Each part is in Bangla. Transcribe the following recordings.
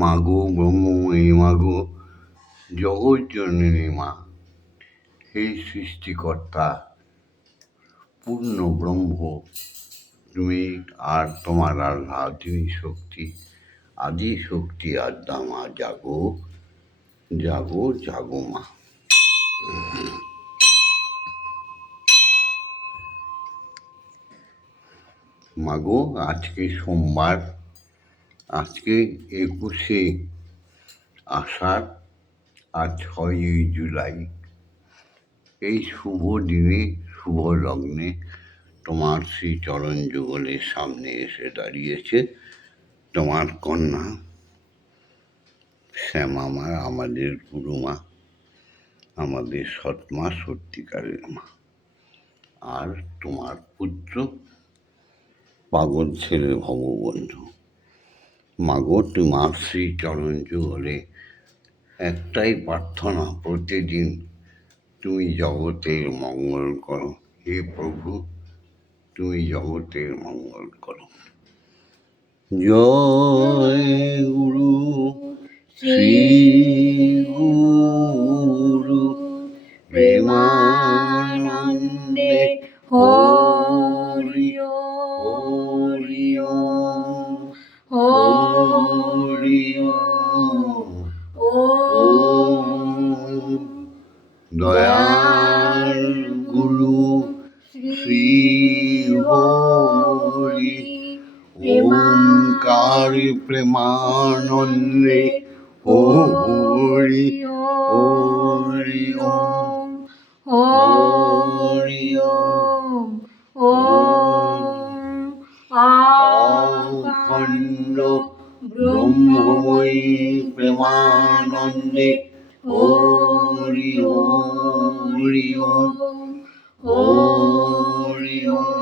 মাগো ব্রহ্মময়ী, মাগো জগৎজননী মা, হে সৃষ্টিকর্তা পূর্ণ ব্রহ্ম, তুমি আর তোমার আরাধ্য শক্তি, আদি শক্তি আদ্যা মা, জাগো জাগো জাগো মা। মাগো, আজকে সোমবার, আজকে 21শে আষাঢ়, আজ 6ই জুলাই। এই শুভ দিনে, শুভ লগ্নে তোমার শ্রীচরণ যুগলের সামনে এসে দাঁড়িয়েছে তোমার কন্যা শ্যামা মা, আমাদের গুরুমা, আমাদের সৎমা, সত্যিকারের মা, আর তোমার পুত্র পাগল ছেলে ভববন্ধু। মাগো, তোমার শ্রীচরণ যুগলে একটাই প্রার্থনা, প্রতিদিন তুমি জগতের মঙ্গল করো। হে প্রভু, তুমি জগতের মঙ্গল করো। জয় গুরু শ্রী গুরু প্রেমানন্দে হরি হরি ওম হরি ওম। দয়াল গুরু শ্রী হরি ওমকার প্রেমানন্দে হরি হরি ওম হরি ওম। অখণ্ড ব্রহ্মময়ী প্রেমানন্দে হরি হরি ওম হরি ওম।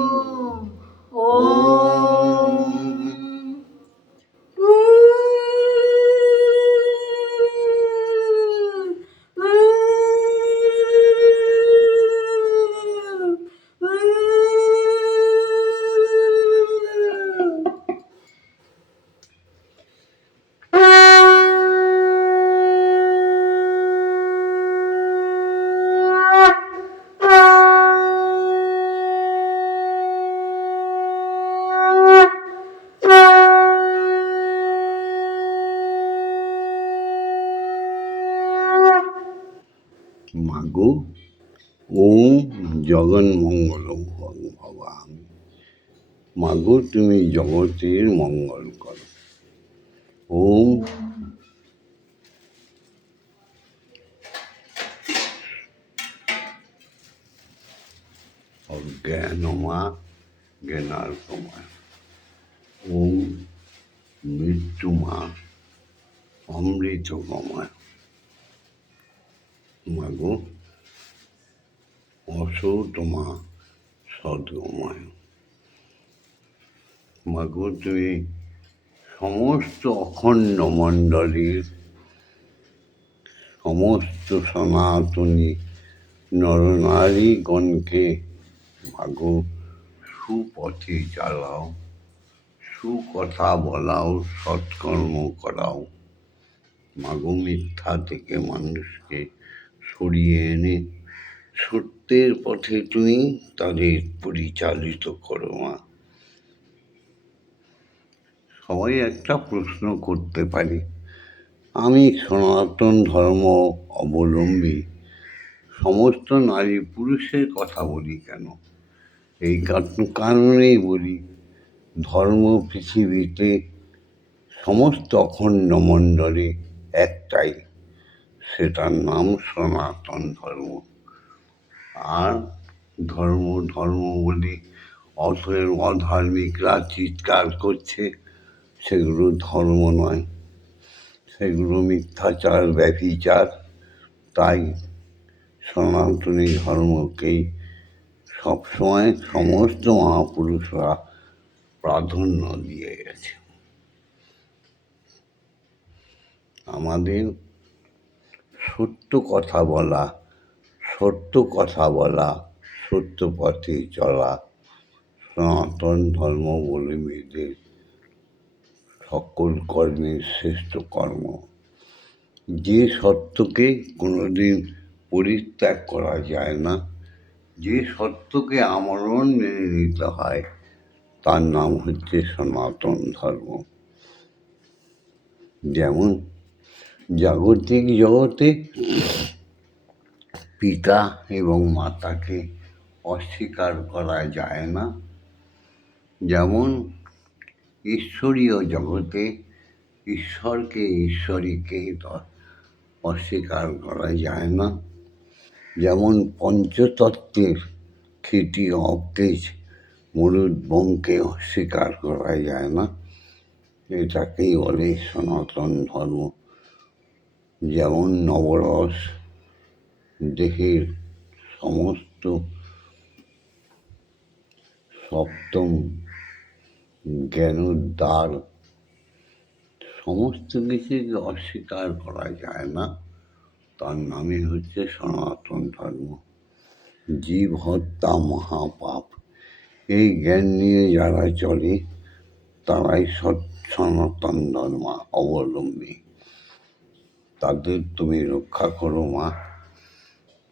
মাগো, ওম জগন্মঙ্গল ভগবান, মাগো তুমি জগতের মঙ্গল করো। ওম অজ্ঞানমা জ্ঞানার্কময়, ওম মৃত্যুমা অমৃতগময়। মাগো অসৌতমা সদ্গময়, মাগো তুমি সমস্ত অখণ্ড মণ্ডলীর সমস্ত সনাতনী নরনারীগণকে মাগো সুপথে চালাও, সুকথা বলাও, সৎকর্ম করাও। মাগো মিথ্যা থেকে মানুষকে সরিয়ে এনে সত্যের পথে তুমি তাদের পরিচালিত করো মা। সবাই একটা প্রশ্ন করতে পারি, আমি সনাতন ধর্ম অবলম্বী, সমস্ত নারী পুরুষের কথা বলি কেন? এই কারণেই বলি, ধর্ম পৃথিবীতে সমস্ত অখণ্ড মণ্ডলে একটাই, সেটার নাম সনাতন ধর্ম। আর ধর্ম ধর্ম বলে অধার্মিকরা চিৎকার করছে, সেগুলো ধর্ম নয়, সেগুলো মিথ্যাচার, ব্যভিচার। তাই সনাতনী ধর্মকেই সবসময় সমস্ত মহাপুরুষরা প্রাধান্য দিয়ে গেছে। আমাদের সত্য কথা বলা, সত্য পথে চলা সনাতন ধর্মাবলম্বীদের সকল কর্মের শ্রেষ্ঠ কর্ম। যে সত্যকে কোনোদিন পরিত্যাগ করা যায় না, যে সত্যকে আমরণ মেনে নিতে হয়, তার নাম হচ্ছে সনাতন ধর্ম। যেমন জাগতিক জগতে পিতা এবং মাতাকে অস্বীকার করা যায় না, যেমন ঈশ্বরীয় জগতে ঈশ্বরকে ঈশ্বরীকে অস্বীকার করা যায় না, যেমন পঞ্চতত্ত্বের ক্ষিতি অকেজ মরুদ্গণকে অস্বীকার করা যায় না, এটাকেই বলে সনাতন ধর্ম। যেমন নবরস দেহের সমস্ত সপ্তম জ্ঞানোদ্ধার, সমস্ত কিছুকে অস্বীকার করা যায় না, তার নামই হচ্ছে সনাতন ধর্ম। জীব হত্যা মহাপাপ, এই জ্ঞান নিয়ে যারা চলে তারাই সনাতন ধর্ম অবলম্বী। তাদের তুমি রক্ষা করো মা,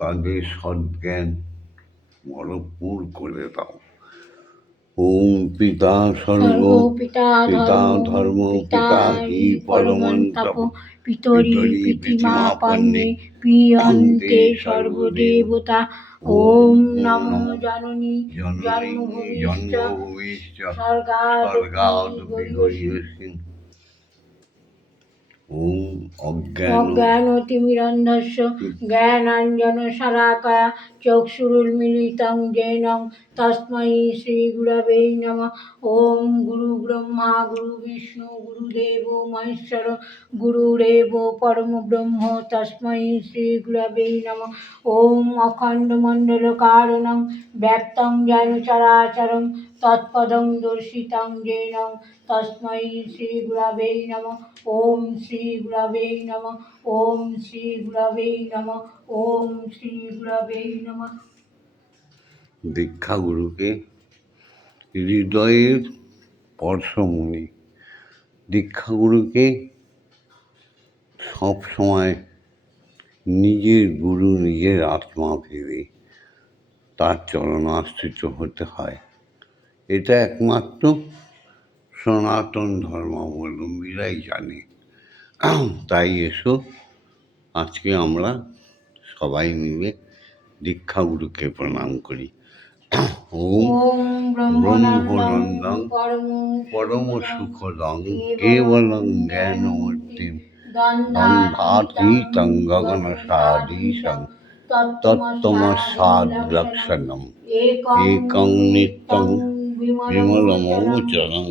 তাদের সদ্জ্ঞান ভরপুর করে দাও। ওম পিতা স্বর্গ পিতা ধর্ম পিতা হি পরমন্তপ পিতরি পিতিমাপন্নে পিয়ন্তে সর্বদেবতা। ওম নমো জননী জন্মভূমিশ্চ স্বর্গাদপি গরীয়সী। ওম অজ্ঞানতিমিরন্ধস্য জ্ঞানাঞ্জনশলাকয়া চক্ষুरुन्मीलितं येन তস্मै শ্রীগুরবে নমঃ। ওম গুরুর্ব্রহ্মা গুরুর্বিষ্ণু গুরুর্দেবো মহেশ্বর গুরুরেব পরমব্রহ্ম তস্मै শ্রীগুরবে নমঃ। ওম অখণ্ডমণ্ডলকারণং ব্যক্तं জ্ঞান চরাচরং তৎপদং দর্শিतं येन তস্मै শ্রীগুরবে নমঃ। ওম শ্রীগুরবে নমঃ। ওম শ্রীগুরবে নমঃ। ওম শ্রীগুরবে নমঃ। দীক্ষা গুরুকে হৃদয়ের পরশমণি, দীক্ষা গুরুকে সবসময় নিজের গুরু নিজের আত্মা ভেবে তার চরণাশ্রিত হতে হয়। এটা একমাত্র সনাতন ধর্মাবলম্বীরাই জানে। তাই এসো আজকে আমরা সবাই মিলে দীক্ষাগুরুকে প্রণাম করি। ওম ব্রহ্মানন্দং পরম সুখদং কেবলং জ্ঞানমূর্তিম দ্বন্দ্বাতীতং গগনসাদীশং তত্ত্বমস্যাদ্লক্ষণম একং নিত্যং বিমলমোচরং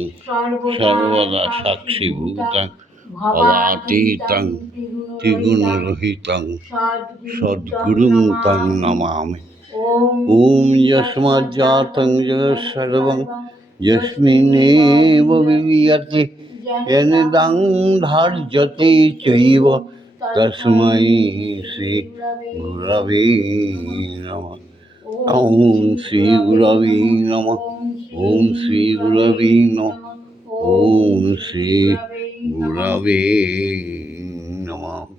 সর্বদা সাক্ষীভূতং ভবাতীতং ত্রিগুণরহিতং সদ্গুরুং তং নমামি। ওম যস্মাজ্জাतं জগৎসর্বং যস্মিন্নেব বিলীয়তে জ্ঞানদং ধার্যতে চৈব তস্मै শ্রী গুরবে নমঃ। ওম শ্রী গুরবে নমঃ। ওম শ্রী গুরবে নমঃ। ওম শ্রী গুরবে নমঃ।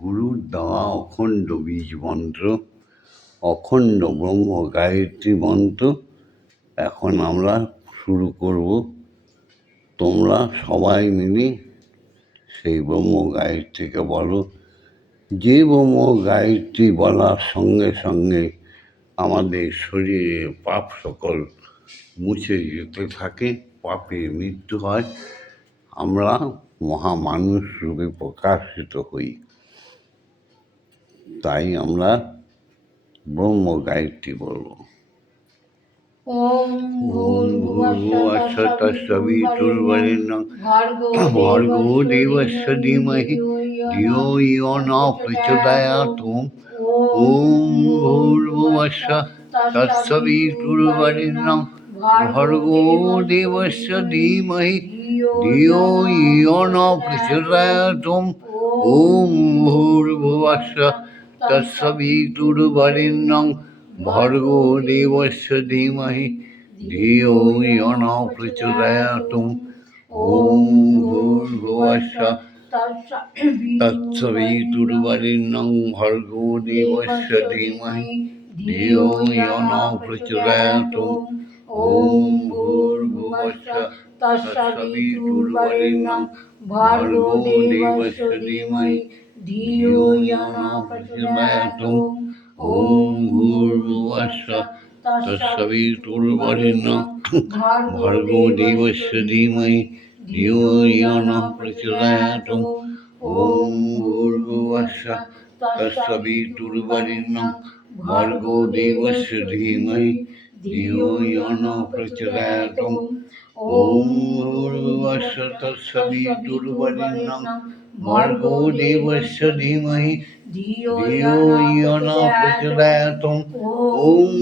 গুরুর দেওয়া অখণ্ড বীজ মন্ত্র, অখণ্ড ব্রহ্ম গায়ত্রী মন্ত্র এখন আমরা শুরু করব। তোমরা সবাই মিলে সেই ব্রহ্ম গায়ত্রীকে বলো। যে ব্রহ্ম গায়ত্রী বলার সঙ্গে সঙ্গে আমাদের শরীরে পাপ সকল মুছে যেতে থাকে, পাপের মৃত্যু হয়, আমরা মহামানুষ রূপে প্রকাশিত হই। তাই আমরা ব্রহ্ম গায়ত্রী বলব। ওম ভূর্ভুবস্য তস্সবিতুর্বরেণ্যং ভর্গো দেবস্য ধীমহি ধিয়ো ইয়ো ন প্রচোদয়াৎ। ওম ভূর্ভুবস্য তস্সবিতুর্বরেণ্যং ভর্গো দেবস্য ধীমহি ধিয়ো ইয়ো ন প্রচোদয়াৎ। ওম ভূর্ভুবস্য তস্সবিতুর্বরেণ্যং ভর্গো দেবস্য ধীমহি ধিয়ো ইয়ো ন প্রচোদয়াৎ। ॐ भूर्भुवस्सुः तत्सवितुर्वरेण्यं भर्गो देवस्य धीमहि धियो यो नः प्रचोदयात् ॐ भूर्भुवस्सुः तत्सवितुर्वरेण्यं भर्गो देवस्य धीमहि धियो यो नः प्रचोदयात् ॐ भूर्भुवस्सुः तत्सवितुर्वरेण्यं भर्गो देवस्य धीमहि धियो यो नः प्रचोदयात् ॐ भूर्भुवस्सुः तत्सवितुर्वरेण्यं भर्गो देवस्य धीमहि धियो यो नः प्रचोदयात् ॐ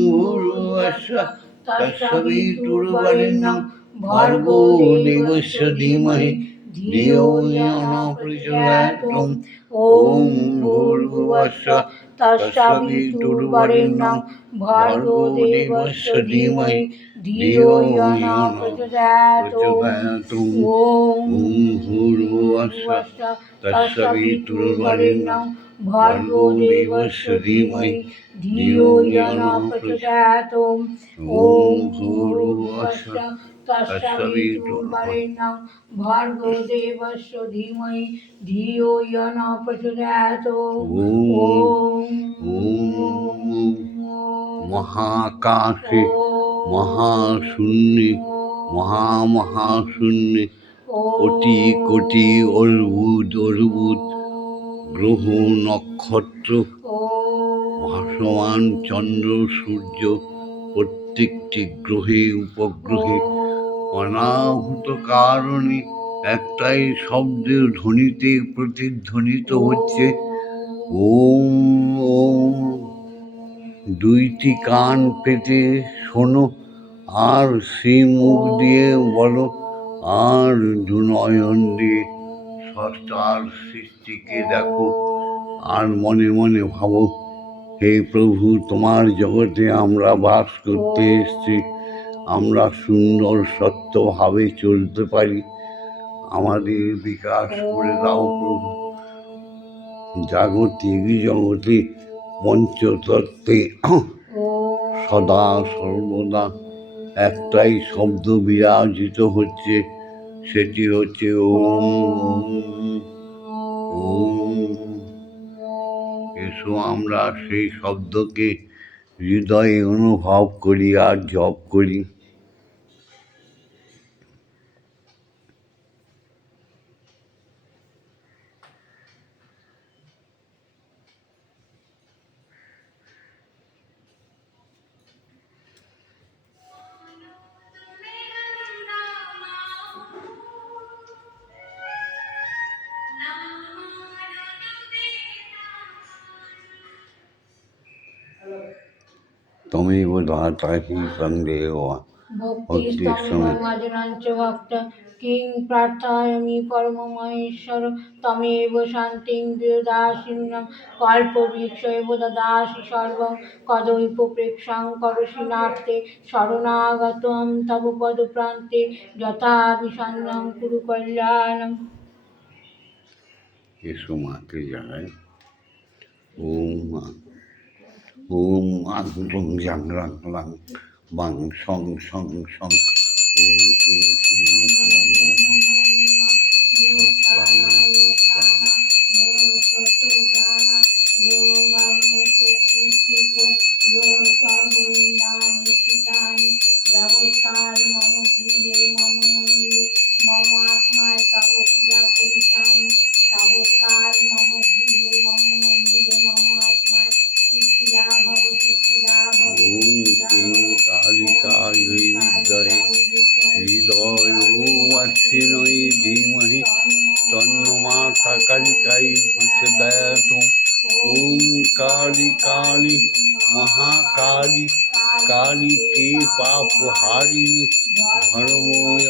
भूर्भुवस्सुः तत्सवितुर्वरेण्यं भर्गो देवस्य धीमहि धियो यो नः प्रचोदयात् ॐ भूर्भुवस्सुः तत्सवितुर्वरेण्यं भर्गो देवस्य धीमहि धियो यो नः प्रचोदयात् ॐ भूर्भुवस्सुः तत्सवितुर्वरेण्यं भर्गो देवस्य धीमहि धियो यो नः प्रचोदयात् ॐ भूर्भुवस्सुः तत्सवितुर्वरेण्यं भर्गो देवस्य धीमहि धियो यो नः प्रचोदयात् ॐ भूर्भुवस्सुः तत्सवितुर्वरेण्यं भर्गो देवस्य धीमहि धियो यो नः प्रचोदयात् महाकाशे महाशून्ये महामहाशून्ये কোটি কোটি অর্বুদ গ্রহ নক্ষত্র ভাসমান চন্দ্র সূর্য প্রত্যেকটি গ্রহে উপগ্রহে অনাহুত কারণে একটাই শব্দের ধ্বনিতে প্রতিধ্বনিত হচ্ছে ওম ওম। দুইটি কান পেতে শোনো আর সেই মুখ দিয়ে বলো আর দুনয়ন দিয়ে স্রষ্টার সৃষ্টিকে দেখো আর মনে মনে ভাবো হে প্রভু তোমার জগতে আমরা বাস করতে এসেছি, আমরা সুন্দর সত্যভাবে চলতে পারি, আমাদের বিকাশ করে দাও প্রভু। জাগতিক জগতে পঞ্চতত্ত্বে সদা সর্বদা একটাই শব্দ বিরাজিত হচ্ছে, সেটি হচ্ছে ওম ওম। এসো আমরা সেই শব্দকে হৃদয়ে অনুভব করি আর জপ করি। तमेव दाता हि सन्देह भक्त किं प्रार्थयामि परममहेश्वर तमेव शान्तिं ददासिन्नं कल्पवृक्षेव ददासि सर्वं कदलीपप्रेक्षां करोषि नाट्ये शरणागतं तव पदप्रान्ते यथा विषण्णं कुरु कल्याणम्। यीशु माते जाए ओम ओम आंगं जंग रंग लंग बंग सं सं सं ओम किं जगत्काल मम गृहे मम मन्दिरे मम आत्माय तव पूजा करिष्यामि जगत्काल मम गृहे मम मन्दिरे मम आत्माय सुस्थिरा भव सुस्थिरा भव। ओम किं कालिकायै विद्महे हृदयोऽस्मिन् धीमहि तन्नो माता कालिकायै प्रचोदयात्। ओम काली काली महाकाली काली के पाप हारिणी धर्म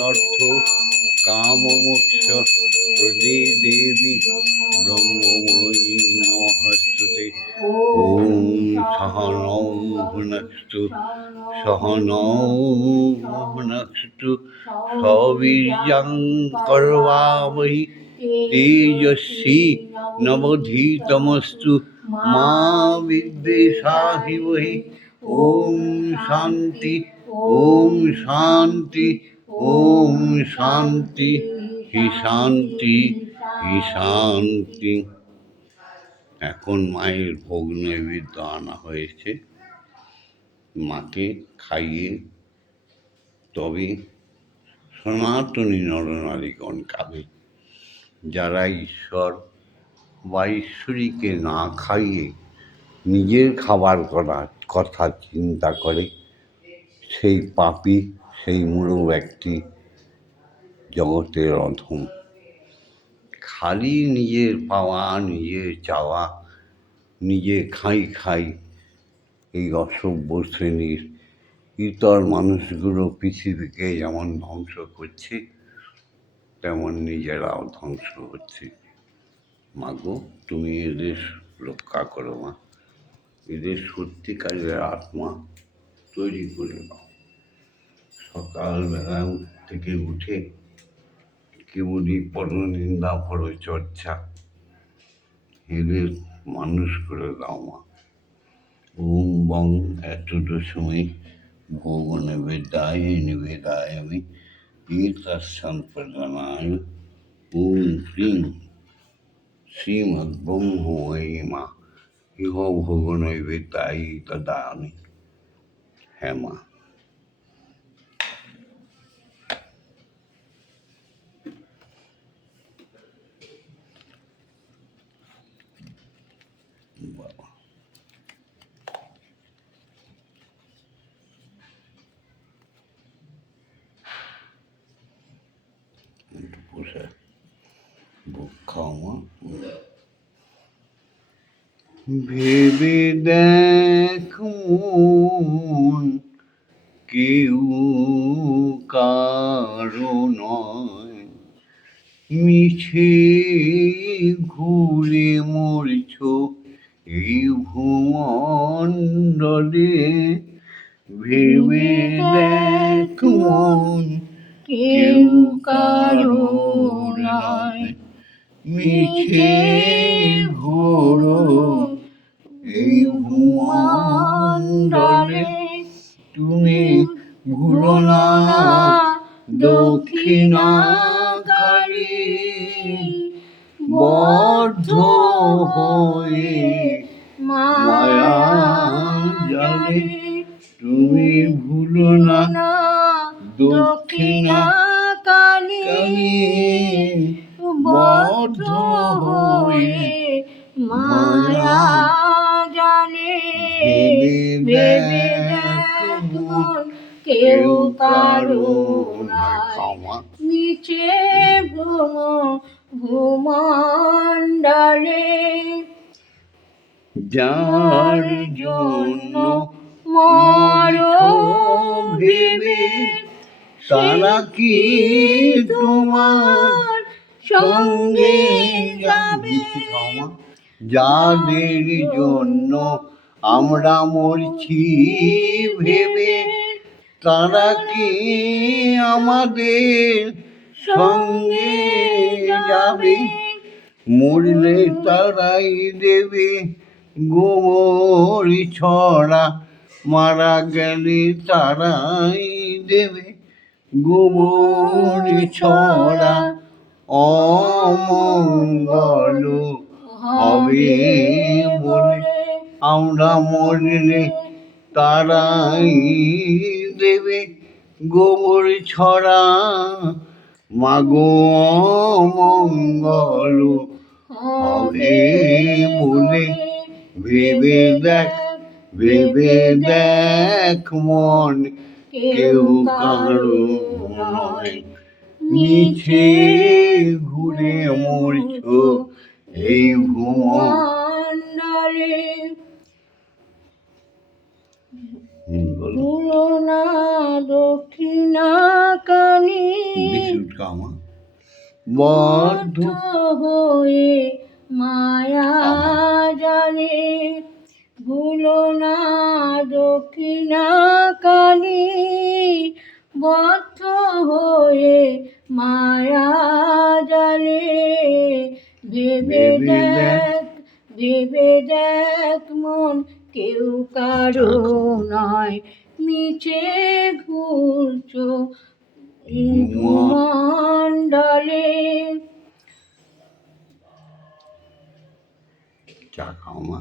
अर्थ কামমোক্ষ প্রদে দেবী ব্রহ্মময়ী নমস্তুতে। ওম সহনৌ ভুনস্তু সহনৌ ভুনস্তু সবীর্যং করবাবহি তেজস্বী নবধীতমস্তু মা বিদ্বেষাহিবহি। ওম শান্তি ওম শান্তি ওম শান্তি হি শান্তি হি শান্তি। এখন মায়ের ভোগ নৈবেদ্য আনা হয়েছে, মাকে খাইয়ে তবে সনাতনী নরনারীগণ খাবে। যারা ঈশ্বর বা ঈশ্বরীকে না খাইয়ে নিজের খাবার করার কথা চিন্তা করে, সেই পাপী, সেই মূঢ় ব্যক্তি জগতের অধম। খালি নিজের পাওয়া, নিজের চাওয়া, নিজে খাই খাই এই অসভ্য শ্রেণীর ইতর মানুষগুলো পৃথিবীকে যেমন ধ্বংস করছে, তেমন নিজেরাও ধ্বংস হচ্ছে। মাগো, তুমি এদের রক্ষা করো মা, এদের সত্যিকারের আত্মা তৈরি করে দাও। সকালবেলা থেকে উঠে কেবলই পরনিন্দা পরচর্চা, এদের মানুষ করে দাও মা। ওম বং এতদ সময় ভোগ নিবেদায় নিবেদায়ামি এতৎসম্প্রদানায়। ওম ক্রিং শ্রীমদ্ব্রহ্মময়ী মা ইহ ভোগ নৈবেদ্যায় দদামি। হ্যাঁ মা। বাবা, বসে ভোগ খাও মা। ভেবে দেখ মন, কেউ কারো নয়, মিছে ঘুরে মরছ এই ভূমণ্ডলে। ভেবে দেখ মন, কেউ কারো নয়, মিছে ঘোরো এই ভূমণ্ডলে। তুমি ভুলো না দক্ষিণাকালী, বদ্ধ হয়ে মায়া জালে। তুমি ভুলো না দক্ষিণাকালী, বদ্ধ হয়ে মায়া জালে। ভেবে দেখ মন, কেউ কারো নয়, নিচে ভূমণ্ডলে। যার জন্য মরো ভেবে, তারা কি তোমার সঙ্গে যাবে? যাদের জন্য আমরা মরছি ভেবে, তারা কি আমাদের সঙ্গে যাবে? মরলে তারাই দেবে গোবর ছড়া, মারা গেলে তারাই দেবে গোবর ছড়া। অমঙ্গল হবে বলে আমরা মরলে তারাই দেবে গোবর ছড়া। মাগো, অমঙ্গল হবে বলে ভেবে দেখ, ভেবে দেখ মন, কেউ কারো নয়, মিছে ঘুরে মরছ এই ভূমণ্ডলে। ভুলো না দক্ষিণাকালী। বদ্ধ হয়ে মায়া জালে ভুলো না দক্ষিণা কালী বদ্ধ হয়ে মায়া জালে ভেবে দেখ ভেবে দেখ মন কেউ কারো নয় মিছে ঘুরছো মণ্ডলে চা খাও মা।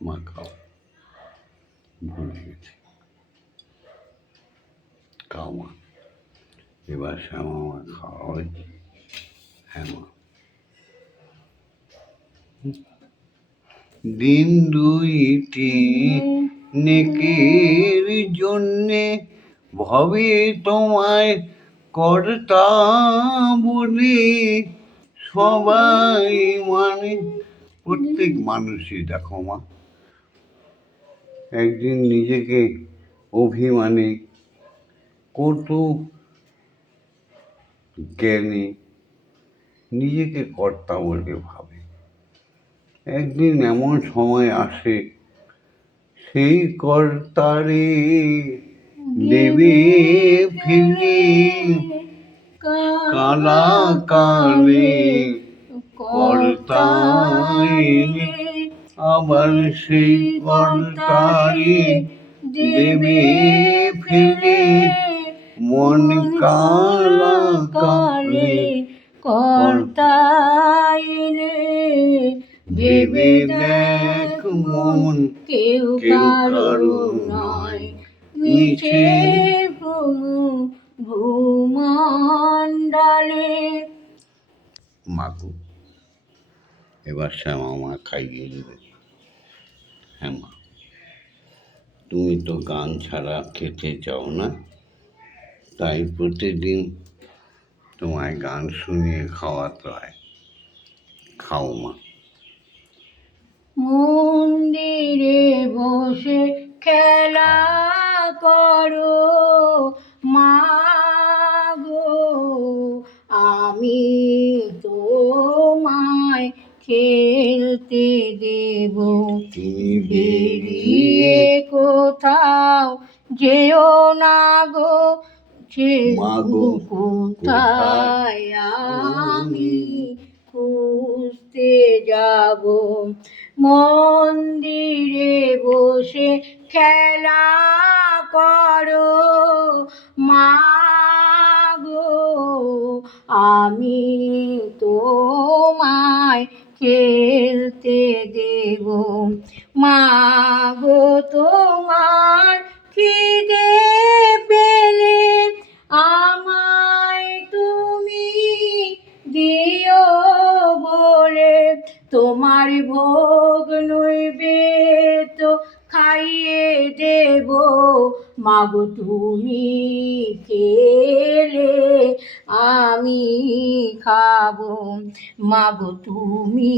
মা খাও, ভুলে গেছি, খাও মা। এবার শ্যামা মা খাওয়াবে। হ্যাঁ মা। দিন দুইটি নেকের জন্যে ভবে তোমায় কর্তা বলে সবাই মানে প্রত্যেক মানুষই দেখো মা একদিন নিজেকে অভিমানী কটু জ্ঞানী নিজেকে কর্তা বলে ভাবে। একদিন এমন সময় আসে সেই কর্তারে দেবে ফিরে কালাকালে কর্তায় আবার সেই কর্তারে দেবে ফিরে মন কালাকালে কর্তায় ভেবে দেখ মন কেউ কারো নয় মিছে ভূমণ্ডলে। মাগো এবার শ্যামা মা খাইয়ে দেবে। হ্যাঁ মা, তুমি তো গান ছাড়া খেতে চাও না, তাই প্রতিদিন তোমায় গান শুনিয়ে খাওয়াতে হয়। খাও মা। মন্দিরে বসে খেলা করো মাগো আমি তোমায় খেলতে দেব তুমি বেরিয়ে কোথাও যেও না গো মাগো কোথায় আমি খুঁজতে যাব মন্দিরে বসে খেলা করো মাগো আমি তোমায় খেলতে দেব মাগো তোমার খিদে পেলে আমায় তুমি দিও বলে তোমার ভোগ নৈবেদ্য খাইয়ে দেব মাগো তুমি খেলে আমি খাবো মাগো তুমি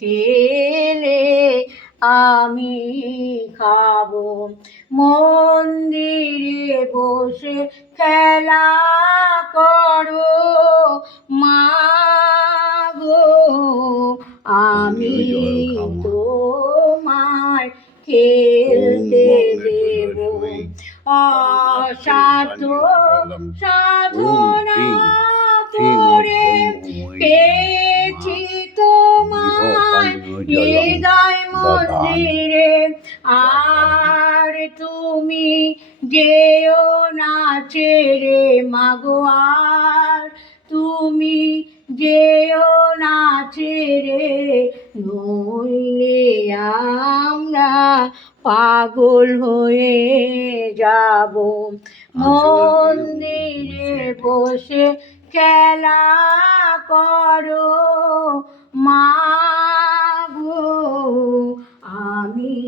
খেলে আমি খাবো মন্দিরে বসে খেলা করো মাগো আমি তোমায় খেলতে দেব অসাধ্য সাধনা করে পেয়েছি তোমায় হৃদয় মন্দিরে আর তুমি যেও না ছেড়ে মাগো আর তুমি যেও না ছেড়ে নইলে আমরা পাগল হয়ে যাব মন্দিরে বসে খেলা করো মাগো আমি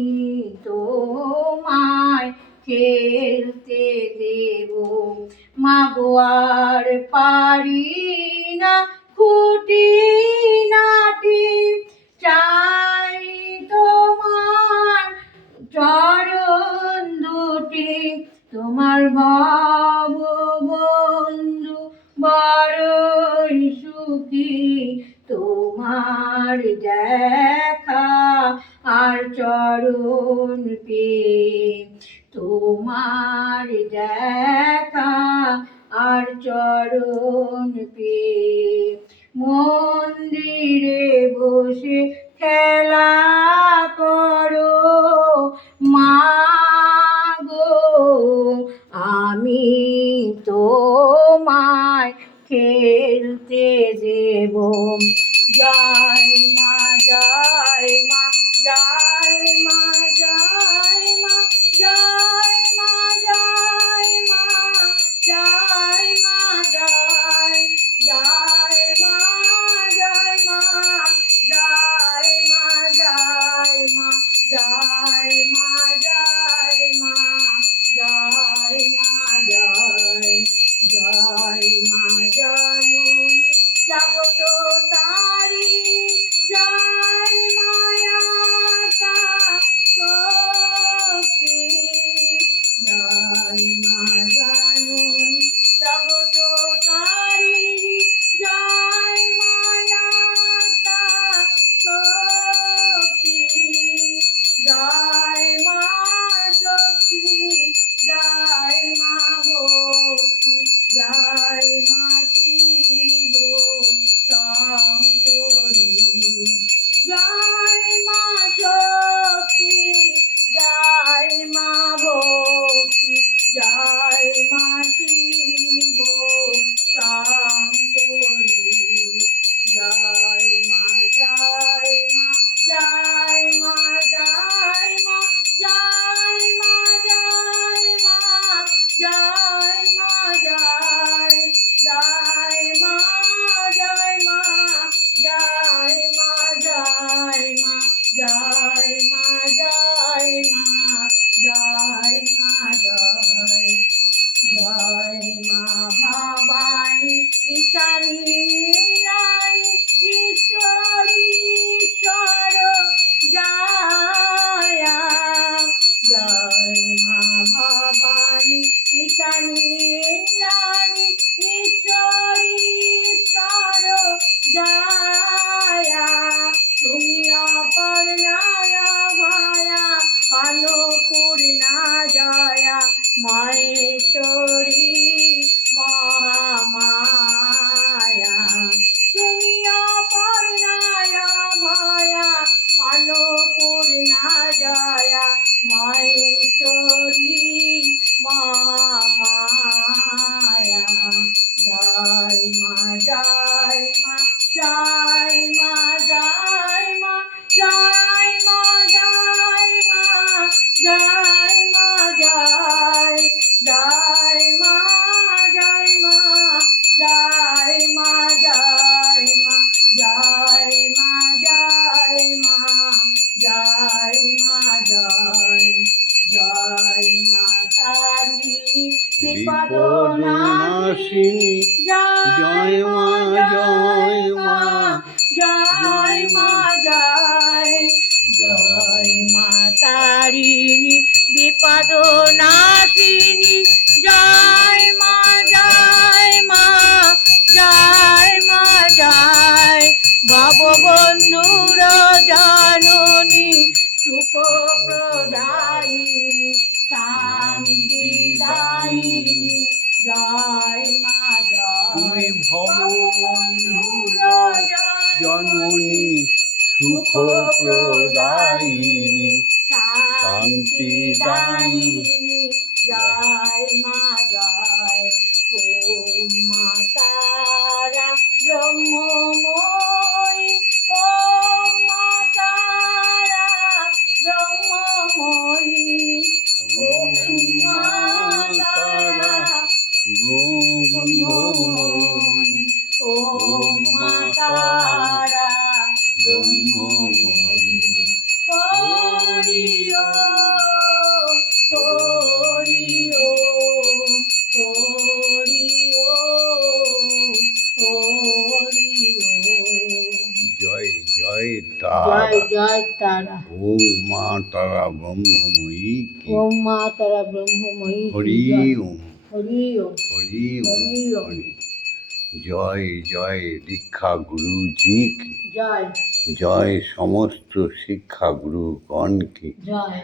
তোমায় খেলতে দেব মাগো আর পারি না খুঁটি নাটি ভববন্ধু বড়ই সুখী, তোমার দেখা আর চরণ পেয়ে, তোমার দেখা আর চরণ পেয়ে। মন্দিরে বসে খেলা করো মা গো, আমি তোমায় খেলতে দেব। জয় মা জয় মা জয় মা জয় মা জয় মা জয় মা জয় মা জয় জয় মা জয় মা জয় মা জয় মা জয় মা জয় মা জয় মা জয় জয় মা জননী জগত তারিণী, জয় মায়া শক্তি, জয় মা জননী জগত তারিণী, জয় মায়া শক্তি, জয় মা শক্তি, জয় মা ভক্তি, জয় মা শিব শঙ্করী। জয় মা শক্তি, জয় মা ভক্তি, জয় মা শিব শঙ্করী। জয় মা জয় মা জয় মা জয় মা জয় মা জয় মা জয় মা জয় জয় মা জয় মা জয় মা জয় মা জয় মা জয় মা জয় মা জয় জয় মা ভবানী ঈশানী রানী ঈশ্বরী ঈশ্বর জয়া। জয় মা ভবানী ঈশানী রানী ঈশ্বরী ঈশ্বর জয়া। তুমি অপর্ণায় ভয়া অন্নপূর্ণা জয়া, মহেশ্বরী মহামায়া। তুমি অপর্ণায় ভয়া অন্নপূর্ণা জয়া, মহেশ্বরী মহামায়া। জয় মা জয় মা জয় মা জয় মা জয় মা জয় মা জয় মা জয় জয় মা জয় মা জয় মা জয় মা জয় মা জয় মা জয় মা জয় জয় মা তারিণী বিপদনাশিনী, জয় মা জয় মা জয় মা জয় জয় মা তারিণী বিপদনাশিনী, জয় মা জয় মা জয় মা জয়। ভববন্ধুর জননী সুখ প্রদায়িনী, শান্তিদায়িনী, জয় মা জয়। ভববন্ধুর জননী সুখ প্রদায়িনী, শান্তিদায়িনী, জয় মা জয়। ওম মা তারা ব্রহ্মময়ী, ওম মা তারা ব্রহ্মময়ী, ওম মা তারা ব্রহ্মময়ী, ওম মা তারা ব্রহ্মময়ী। হরি ওম হরি ওম। তারা। ওম মা তারা ব্রহ্মময়ী কি ওম মা তারা ব্রহ্মময়ী কি হরি জয়। ওম হরি ওম। হরি ওম হরি ওম। হরি। জয় জয় দীক্ষা গুরুজি কি জয়। জয় সমস্ত শিক্ষা গুরুগণ কি জয়।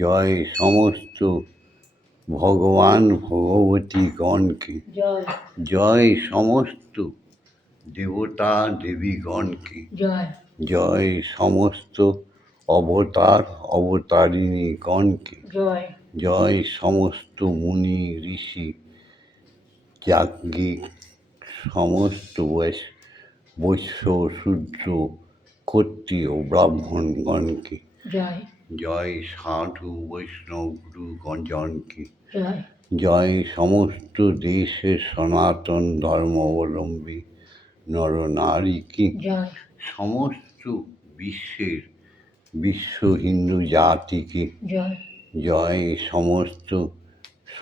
জয় সমস্ত ভগবান ভগবতীগণ কি জয়। জয় সমস্ত দেবতা দেবীগণ কি জয়। জয় সমস্ত অবতার অবতারিণীগণ কি জয়। জয় সমস্ত মুনি ঋষি যাজ্ঞিক সমস্ত বৈশ্য শূদ্র ক্ষত্রিয় ব্রাহ্মণগণকে জয়। জয় সাধু বৈষ্ণব গুরুগণ কি জয়। জয় সমস্ত দেশের সনাতন ধর্মাবলম্বী নরনারী কি জয়। সমস্ত বিশ্ব হিন্দু জাতি কি জয়। জয় সমস্ত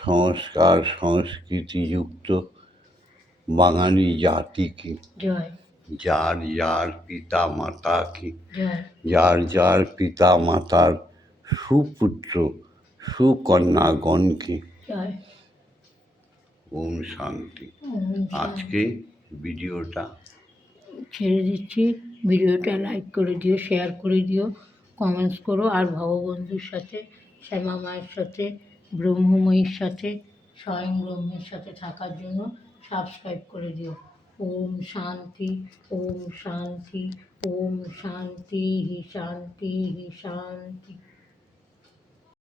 সংস্কার সংস্কৃতিযুক্ত বাঙালি জাতি কি জয়। যার যার পিতা মাতা কি জয়। যার যার পিতা মাতার সুপুত্র সুকন্যাগণ কি জয়। ওম শান্তি। ওম শান্তি। আজকে ভিডিওটা ছেড়ে দিচ্ছি। ভিডিওটা লাইক করে দিও, শেয়ার করে দিও, কমেন্টস করো। আর ভববন্ধুর সাথে, শ্যামা মায়ের সাথে, ব্রহ্মময়ীর সাথে, স্বয়ং ব্রহ্মের সাথে থাকার জন্য সাবস্ক্রাইব করে দিও। ওম শান্তি। ওম শান্তি। ওম শান্তি শান্তি শান্তি।